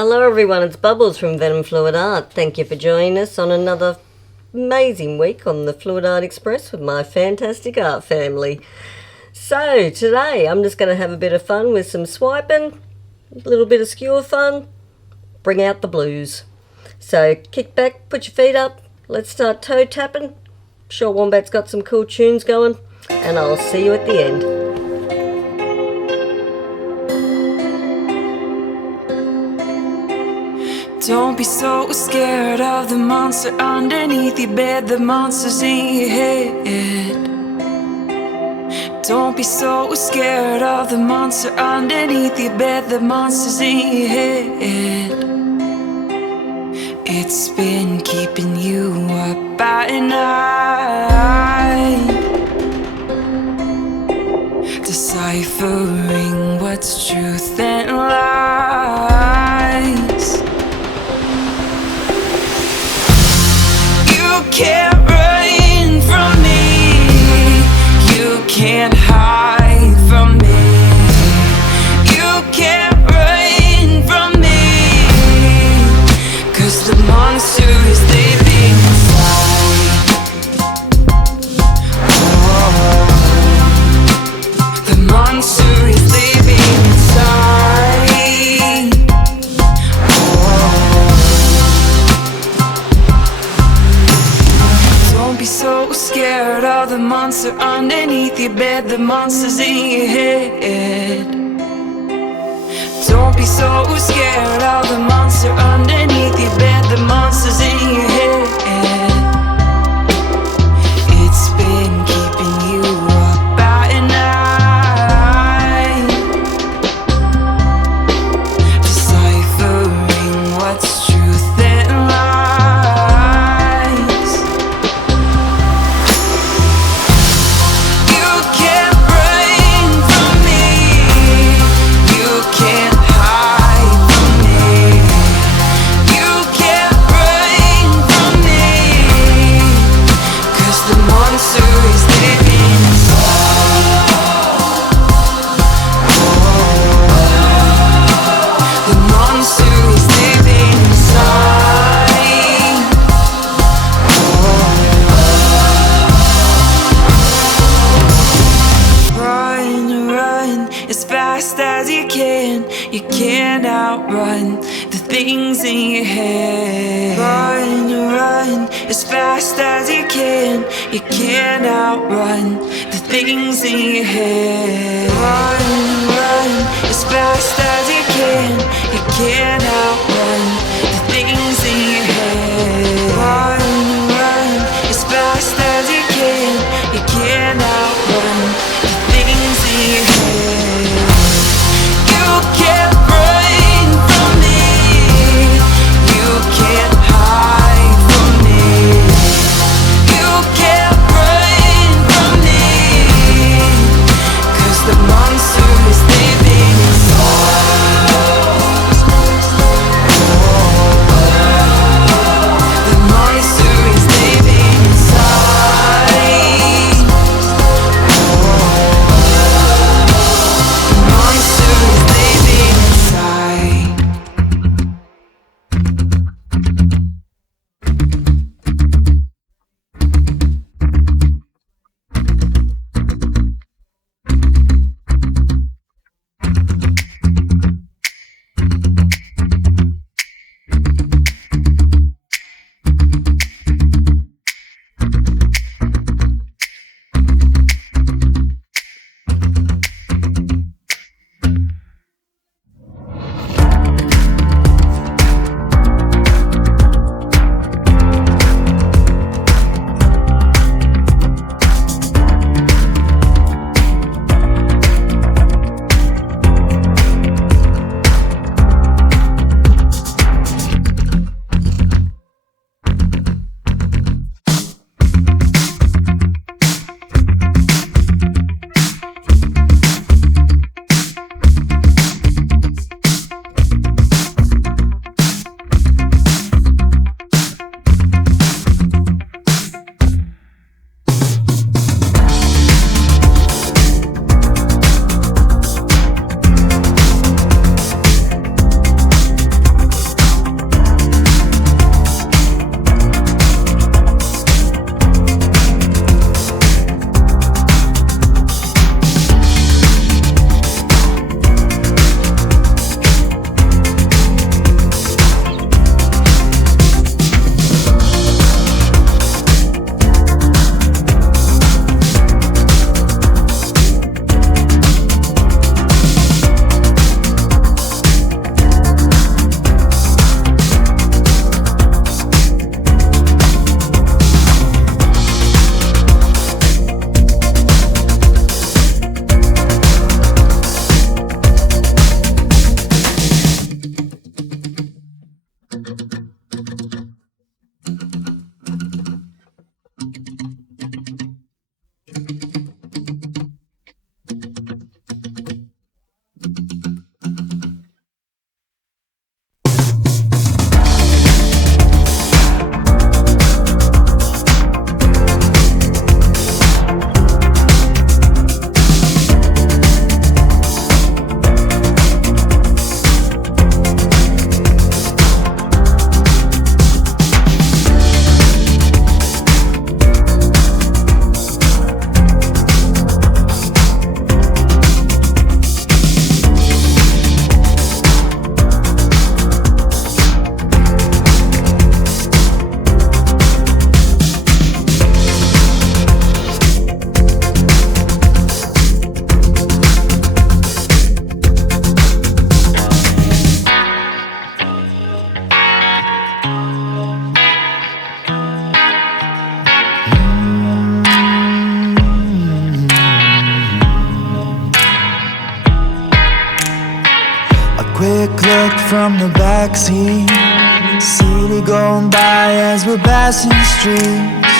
Hello everyone, it's Bubbles from venomfluidart. Thank you for joining us on another amazing week on the Fluid Art Express with my fantastic art family. So today I'm just going to have a bit of fun with some swiping, a little bit of skewer fun, bring out the blues. So kick back, put your feet up, let's start toe tapping. Sure Wombat's got some cool tunes going, and I'll see you at the end. Don't be so scared of the monster underneath your bed, the monster's in your head. Don't be so scared of the monster underneath your bed, the monster's in your head. It's been keeping you up at night, deciphering what's truth and lies. You can't run from me, you can't hide from me, you can't run from me, 'cause the monster is living inside. Oh, the monster is living inside. Don't be so scared of the monster underneath your bed, the monster's in your head. Don't be so scared of the monster underneath your bed, the monster's in your head. It's been keeping you up at night, deciphering what's truth and lies. You can't run from me, you can't hide from me, you can't run from me, 'cause the monster is living inside. The monster is living inside. Run, run as fast as you can. You can't outrun the things in your head. Run, run as fast as you can. You can't outrun the things in your head. Run, run as fast as you can. You can't outrun the things in your head. Run, run as fast as you can. You can't outrun the things in your head. You can't run from me, you can't hide from me, you can't run from me, 'cause the monster is living inside. quick look from the backseat. City going by as we're passing streets.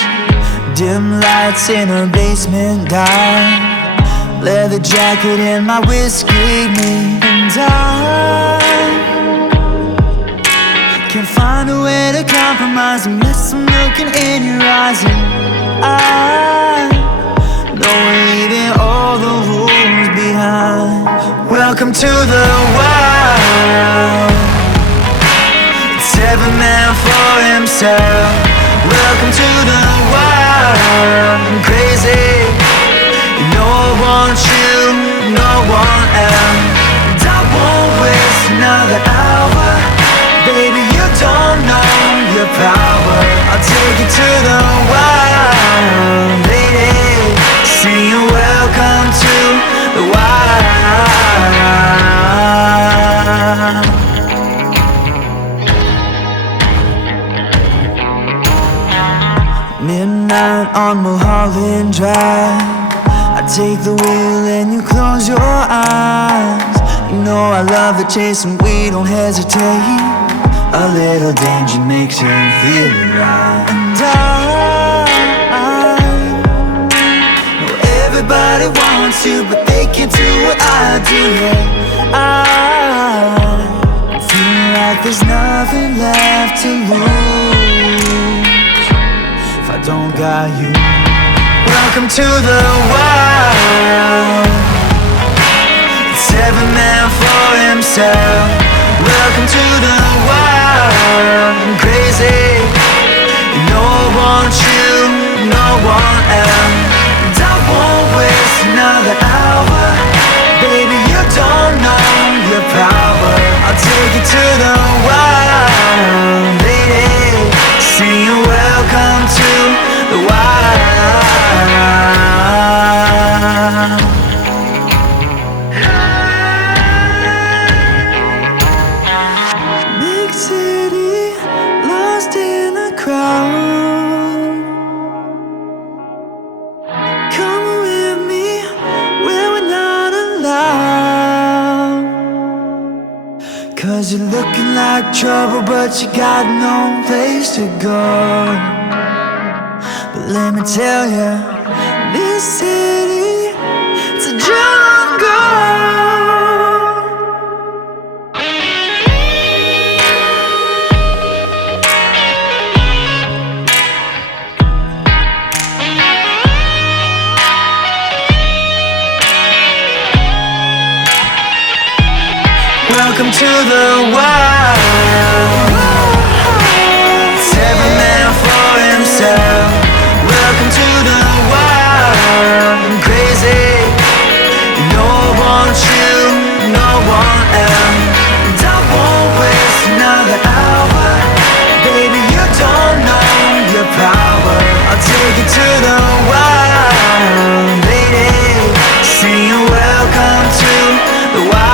Dim lights in her basement dark. Leather jacket and my whiskey, me and I can't find a way to compromise unless I'm looking in your eyes. And I know we're leaving all the rules behind. Welcome to the wild. It's every man for himself. Welcome to the wild. I'm crazy. No one wants you, no one else. And I won't waste another hour. Baby, you don't know your power. I'll take you to the wild, lady. Sing welcome to the wild. Midnight on Mulholland Drive. I take the wheel and you close your eyes. You know I love the chase and we don't hesitate. A little danger makes you feel right. And I know everybody wants you, but they can't do what I do. Yeah, I'm feeling like there's nothing left to lose if I don't got you. Welcome to the wild. It's every man for himself. Welcome to the wild. I'm crazy. No one wants you, no one else. And I won't waste another hour. Baby, you don't know your power. I'll take you to the wild, lady. Sing welcome to the wild. Big city, lost in a crowd. Come with me where we're not allowed. 'Cause you're looking like trouble, but you got no place to go. But let me tell ya, this city, it's a jungle. Welcome to the wild. It's every man for himself. Welcome to the wild. I'm crazy. No one wants you, no one else. And I won't waste another hour. Baby, you don't know your power. I'll take you to the wild, lady. Sing welcome to the wild.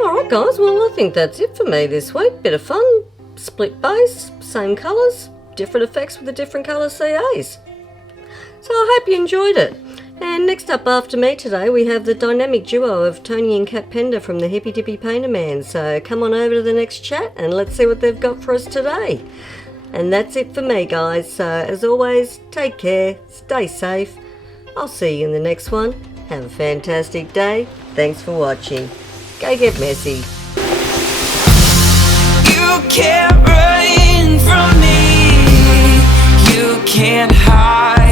Alright guys, well I think that's it for me this week. Bit of fun, split base, same colours, different effects with the different colour CAs. So I hope you enjoyed it. And next up after me today we have the dynamic duo of Tony and Kat Pender from the Hippy Dippy Painter Man. So come on over to the next chat and let's see what they've got for us today. And that's it for me guys. So as always, take care, stay safe. I'll see you in the next one. Have a fantastic day. Thanks for watching. Go get messy. You can't run from me. You can't hide.